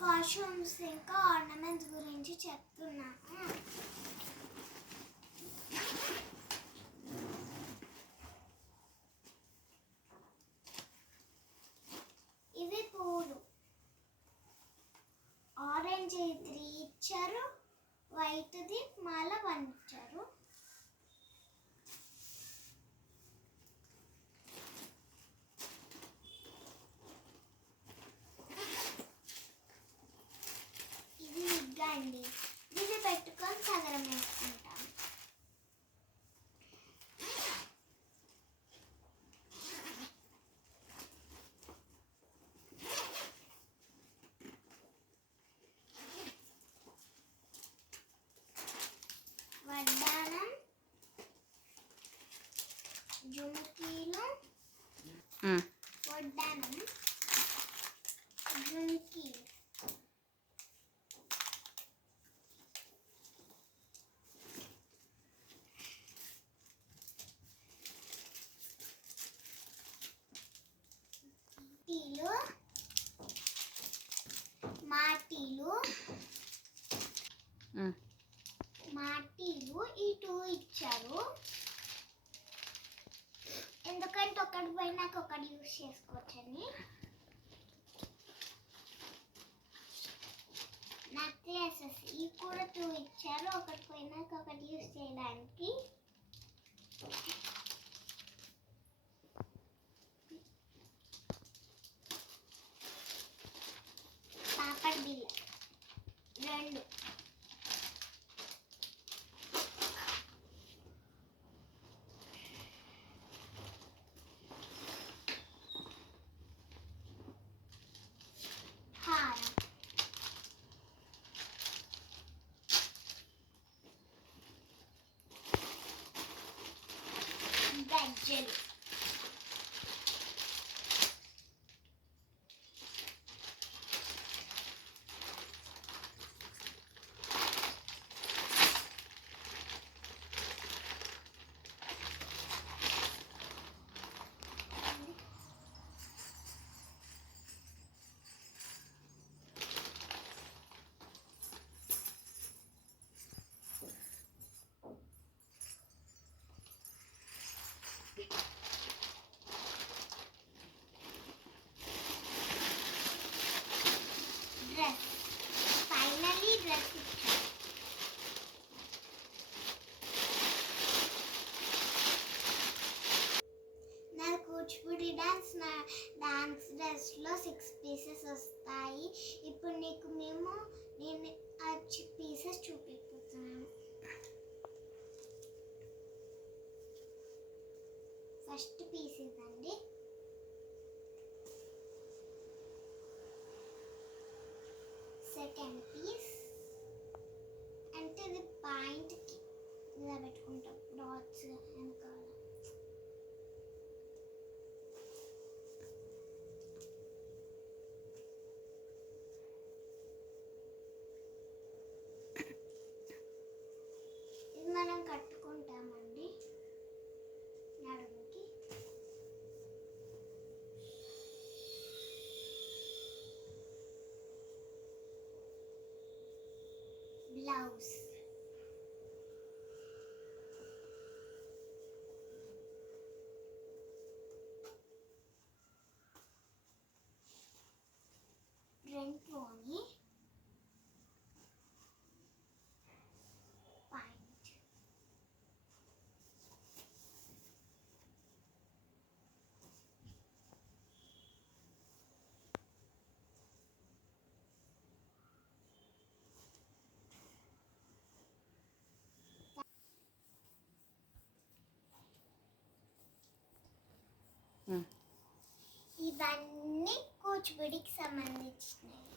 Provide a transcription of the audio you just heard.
కాస్ట్యూమ్స్ ఇంకా ఆర్నమెంట్స్ గురించి చెప్తున్నాను. ఇవి పూలు. ఆరెంజ్ 3 ఇచ్చారు, వైట్ది మాల 1 ఇచ్చారు. ఇది అండి, ఇది పెట్టుకొని సగరం వేసుకుంటాం. వడ్డానం, జుంకీలు, వడ్డానం, జుంకీలు. మాటీలు ఈ 2 ఇచ్చారు. ఎందుకంటే ఒకటి పోయినాక ఒకటి యూజ్ చేసుకోవచ్చని. నెక్లెసెస్ ఈ కూడా 2 ఇచ్చారు, ఒకటి పోయినాక ఒకటి యూజ్ చేయడానికి. పాపడ్ బిల్ల 2. గజ్జలు, డ్రెస్. ఫైనలీ డ్రెస్ ఇచ్చారు. నా కూచిపూడి డాన్స్ డ్రెస్లో 6 పీసెస్ వస్తాయి. ఇప్పుడు నేను ఆ పీసెస్ చూపిస్తున్నాను. ఫస్ట్ పీస్ ఇదండి. సెకండ్ పీస్ అంటే ఇది పాయింట్కి ఇలా పెట్టుకుంటాం, డాట్స్ వెనకాల. ఇది మనం కట్టుకుంటామండి నడుముకి. బ్లౌజ్, ఫ్రంట్లోని పాయింట్. ఇవన్నీ కూచిపూడికి సంబంధించినవి.